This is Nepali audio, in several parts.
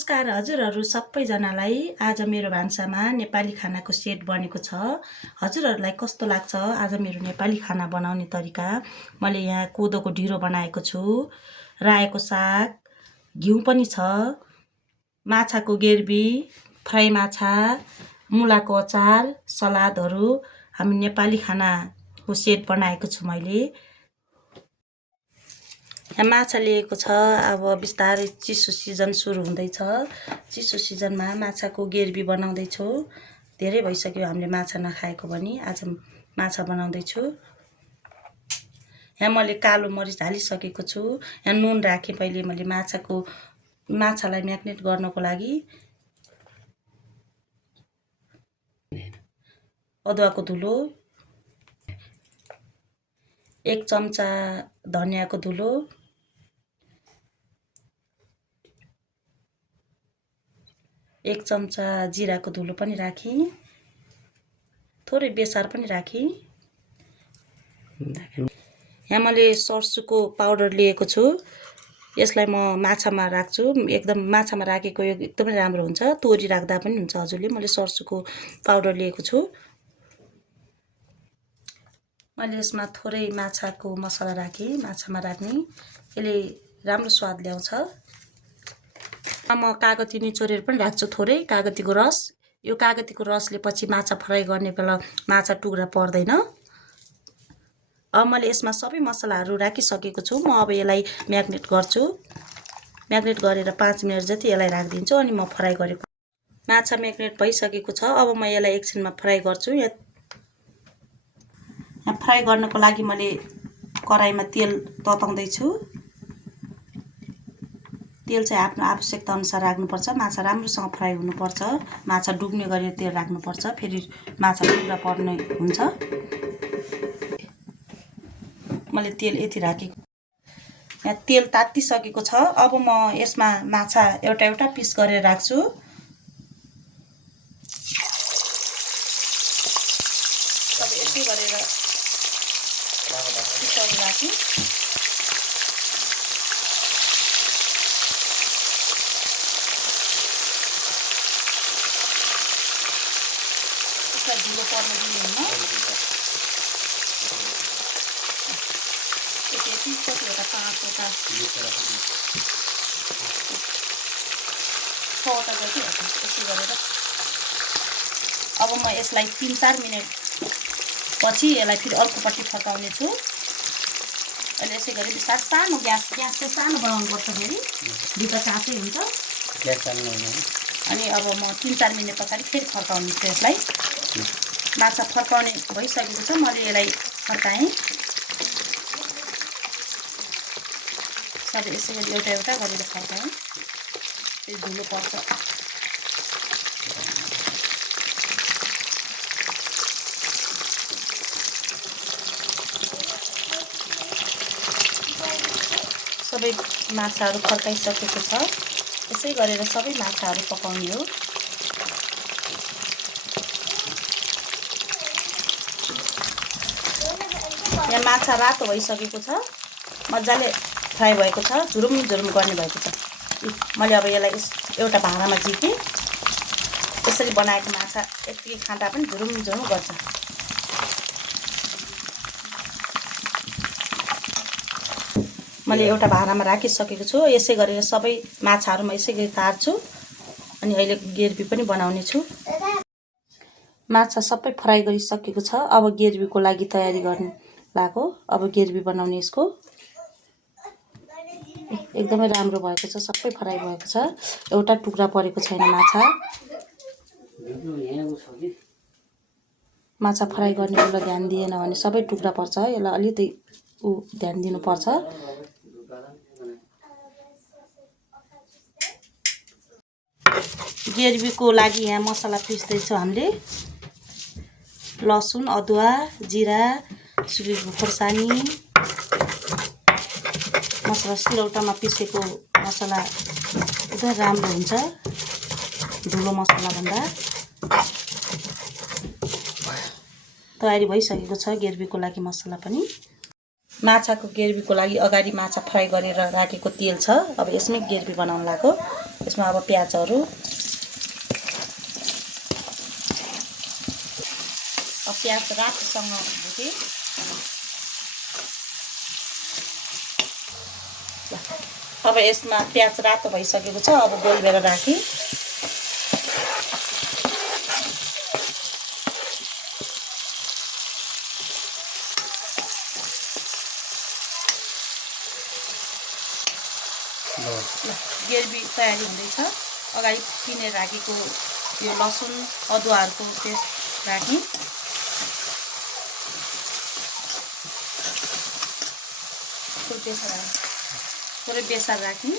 नमस्कार हजुरहरू सबैजनालाई। आज मेरो भान्सामा नेपाली खानाको सेट बनेको छ। हजुरहरूलाई कस्तो लाग्छ आज मेरो नेपाली खाना बनाउने तरिका? मैले यहाँ कोदोको ढिँडो बनाएको छु, रायोको साग, घिउ पनि छ, माछाको गेर्बी, फ्राई माछा, मुलाको अचार, सलादहरू। हामी नेपाली खानाको सेट बनाएको छु मैले। यहाँ माछा लिएको छ। अब बिस्तारै चिसो सिजन सुरु हुँदैछ। चिसो सिजनमा माछाको गेर्बी बनाउँदैछु। धेरै भइसक्यो हामीले माछा नखाएको पनि। आज माछा बनाउँदैछु। यहाँ मैले कालो मरिच हालिसकेको छु। यहाँ नुन राखेँ पहिले मैले माछालाई म्याग्नेट गर्नको लागि। अदुवाको धुलो, 1 चम्चा धनियाको धुलो, 1 चम्चा जिराको धुलो पनि राखेँ, थोरै बेसार पनि राखेँ। यहाँ मैले सर्सुको पाउडर लिएको छु। यसलाई म माछामा राख्छु। एकदम माछामा राखेको एकदमै राम्रो हुन्छ। तोरी राख्दा पनि हुन्छ हजुरले। मैले सर्सुको पाउडर लिएको छु। मैले यसमा थोरै माछाको मसला राखेँ। माछामा राख्ने यसले राम्रो स्वाद ल्याउँछ। म कागती निचोरेर पनि राख्छु थोरै कागतीको रस। यो कागतीको रसले पछि माछा फ्राई गर्ने बेला माछा टुक्रा पर्दैन। अब मैले यसमा सबै मसलाहरू राखिसकेको छु। म अब यसलाई म्याग्नेट गर्छु। म्याग्नेट गरेर 5 मिनट जति यसलाई राखिदिन्छु अनि म फ्राई गरेको माछा म्याग्नेट भइसकेको छ। अब म यसलाई एकछिनमा फ्राई गर्छु। यहाँ फ्राई गर्नको लागि मैले कराईमा तेल तताउँदैछु। तेल चाहिँ आफ्नो आवश्यकता अनुसार राख्नुपर्छ। माछा राम्रोसँग फ्राई हुनुपर्छ। माछा डुब्ने गरी तेल राख्नुपर्छ, फेरि माछा टुक्रा पर्ने हुन्छ। मैले तेल यति राखेको। यहाँ तेल तात्तिसकेको छ। अब म यसमा माछा एउटा पिस गरेर राख्छु। अब यति गरेर पिसहरू राखेँ। ढिलो पर्न दिनुहुन्न। यति कतिवटा 5वटा 6वटा जति यसो गरेर अब म यसलाई 3-4 मिनट पछि यसलाई फेरि अर्कोपट्टि फर्काउने छु। अहिले यसै गरी बिस्तारै सानो ग्यास चाहिँ सानो बनाउनुपर्छ। फेरि भित्र काँचै हुन्छ अनि अब म 3-4 मिनट पछाडि फेरि फर्काउने छु यसलाई। माछा फर्काउने भइसकेको छ। मैले यसलाई फर्काएँ। सबै यसै गरी एउटा गरेर फर्काएँ। फेरि धुलो पर्छ। सबै माछाहरू फर्काइसकेको छ। यसै गरेर सबै माछाहरू पकाउने हो। यहाँ माछा रातो भइसकेको छ। मजाले फ्राई भएको छ। झुरुम गर्ने भएको छ। मैले अब यसलाई एउटा भाँडामा झिकेँ। यसरी बनाएको माछा यतिकै खाँदा पनि झुरुम गर्छ। मैले एउटा भाँडामा राखिसकेको छु। यसै गरेर सबै माछाहरू म यसै गरी तार्छु अनि अहिले गेर्बी पनि बनाउने छु। माछा सबै फ्राई गरिसकेको छ। अब गेर्बीको लागि तयारी गर्न लाग्यो। अब गेर्बी बनाउने यसको एकदमै राम्रो भएको छ। सबै फ्राई भएको छ। एउटा टुक्रा परेको छैन माछा फ्राई गर्ने बेला ध्यान दिएन भने सबै टुक्रा पर्छ। यसलाई अलिकति ध्यान दिनुपर्छ। गेर्बीको लागि यहाँ मसला पिस्दैछौँ हामीले। लसुन, अदुवा, जिरा, सुकेको खोर्सानी, मसला सिलौटामा पिसेको मसला एकदमै राम्रो हुन्छ धुलो मसलाभन्दा। तयारी भइसकेको छ गेर्बीको लागि मसला पनि। माछाको गेर्बीको लागि अगाडि माछा फ्राई गरेर राखेको तेल छ। अब यसमै गेर्बी बनाउन लाग्यो। यसमा अब प्याजहरू प्याज रातोसँग भुटे। अब यसमा प्याज रातो भइसकेको छ। अब गोलबेर राखेँ। ग्रेभी तयारी हुँदैछ। अगाडि पिनेर राखेको यो लसुन अदुवाहरूको पेस्ट राखेँ। थोरै बेसार राखेँ।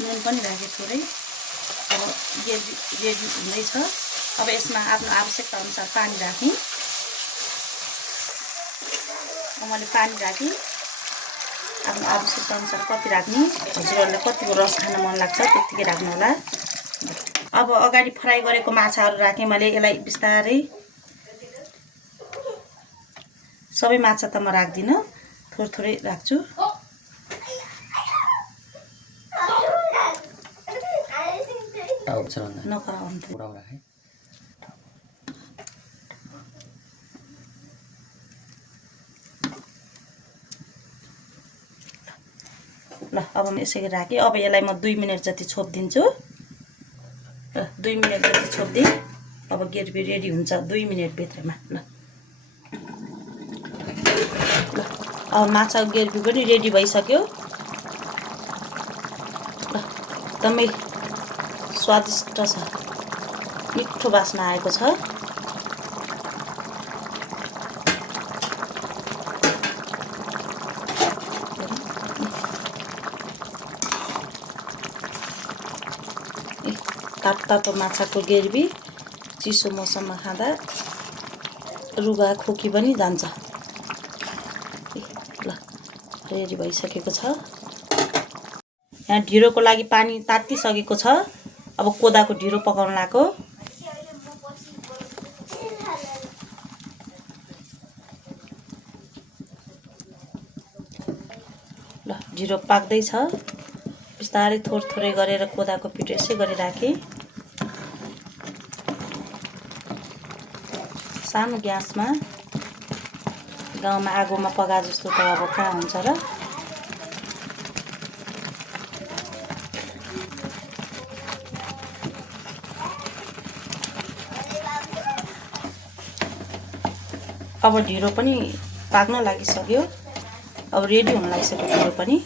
नुन पनि राखेँ थोरै। अब ग्रेभी रेडी हुँदैछ। अब यसमा आफ्नो आवश्यकता अनुसार पानी राखेँ। मैले पानी राखेँ। आफ्नो आवश्यकता अनुसार कति राख्ने, हजुरहरूलाई कतिको रस खान मन लाग्छ त्यतिकै राख्नु होला। अब अगाडि फ्राई गरेको माछाहरू राखेँ मैले। यसलाई बिस्तारै, सबै माछा त म राख्दिनँ, थोरै थोरै राख्छु। ल अब म यसरी राखेँ। अब यसलाई म 2 मिनट जति छोपिदिन्छु। 2 मिनट जति छोपिदिएँ। अब ग्रेभी रेडी हुन्छ 2 मिनटभित्रमा। ल अब माछाको ग्रेभी पनि रेडी भइसक्यो। ल एकदमै स्वादिष्ट छ, मिठो बास्ना आएको छ। तातो माछाको ग्रेभी चिसो मौसममा खाँदा रुगा खोकी पनि जान्छ। ल रेडी भइसकेको छ। यहाँ ढिँडोको लागि पानी तातिसकेको छ। अब कोदाको ढिँडो पकाउन लाग्यो। ल ढिँडो पाक्दैछ। बिस्तारै थोरै गरेर कोदाको पिठो यसै गरी राखेँ। सानो ग्यासमा, गाउँमा आगोमा पका जस्तो त अब कहाँ हुन्छ र। अब ढिँडो पनि पाक्न लागिसक्यो। अब रेडी हुन लागिसक्यो ढिँडो पनि।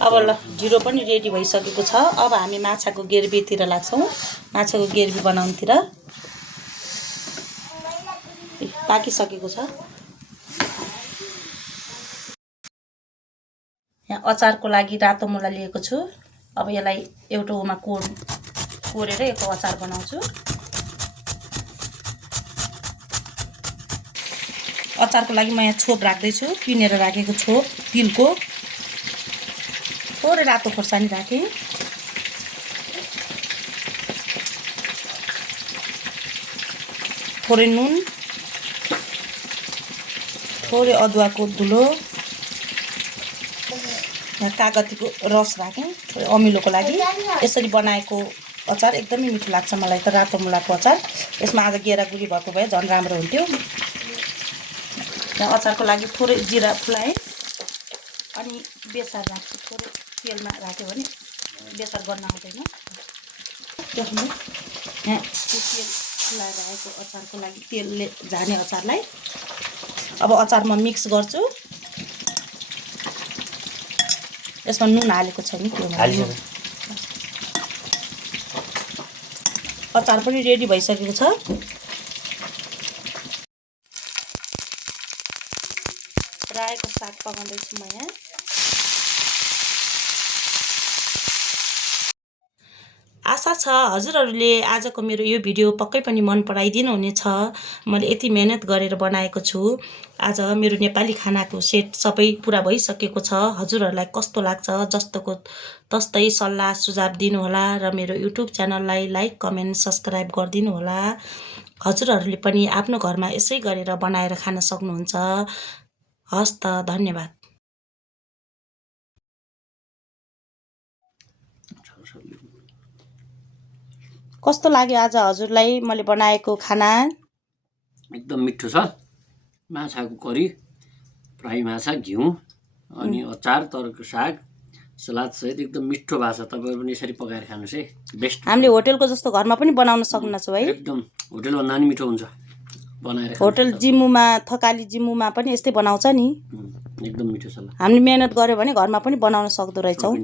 अब ल ढिँडो पनि रेडी भइसकेको छ। अब हामी माछाको ग्रेभीतिर लाग्छौँ। माछाको ग्रेभी बनाउनुतिर पाकिसकेको छ। यहाँ अचारको लागि रातो मुला लिएको छु। अब यसलाई एउटोमा कोरेर यसको अचार बनाउँछु। अचारको लागि म यहाँ छोप राख्दैछु। पिनेर राखेको छोप तिलको। थोरै रातो खोर्सानी राखेँ। थोरै नुन, थोरै अदुवाको धुलो, कागतीको रस राखेँ थोरै अमिलोको लागि। यसरी बनाएको अचार एकदमै मिठो लाग्छ मलाई त, रातो मुलाको अचार। यसमा आज गेरागुरी भएको भए झन् राम्रो हुन्थ्यो। यहाँ अचारको लागि थोरै जिरा फुलाएँ। अनि बेसार राख्छु। थोरै तेलमा राख्यो भने बेसार गर्न आउँदैन। यहाँ त्यो तेल फुलाएर आएको अचारको लागि, तेलले झाने अचारलाई अब अचारमा मिक्स गर्छु। यसमा नुन हालेको छैन, अचार पनि रेडी भइसकेको छ। रायोको साग पकाउँदैछु म यहाँ। आशा छ हजुरहरूले आजको मेरो यो भिडियो पक्कै पनि मन पराइदिनु हुनेछ। मैले यति मेहनत गरेर बनाएको छु। आज मेरो नेपाली खानाको सेट सबै पुरा भइसकेको छ। हजुरहरूलाई कस्तो लाग्छ जस्तोको तस्तै सल्लाह सुझाव दिनुहोला र मेरो युट्युब च्यानललाई लाइक, कमेन्ट, सब्सक्राइब गरिदिनु होला। हजुरहरूले पनि आफ्नो घरमा यसै गरेर बनाएर खान सक्नुहुन्छ। हस् त, धन्यवाद। कस्तो लाग्यो आज हजुरलाई मैले बनाएको खाना? एकदम मिठो छ। माछाको करी, फ्राई माछा, घिउ अनि अचार, तरको साग, सलाद सहित एकदम मिठो भएको छ। तपाईँहरू पनि यसरी पकाएर खानुहोस् है, बेस्ट। हामीले होटेलको जस्तो घरमा पनि बनाउन सक्नुहुनेछ है? एकदम होटेलभन्दा पनि मिठो हुन्छ बनाएर। होटल जिम्मुमा, थकाली जिम्मुमा पनि यस्तै बनाउँछ नि। एकदम मिठो छ। हामीले मेहनत गर्यो भने घरमा पनि बनाउन सक्दो रहेछौँ।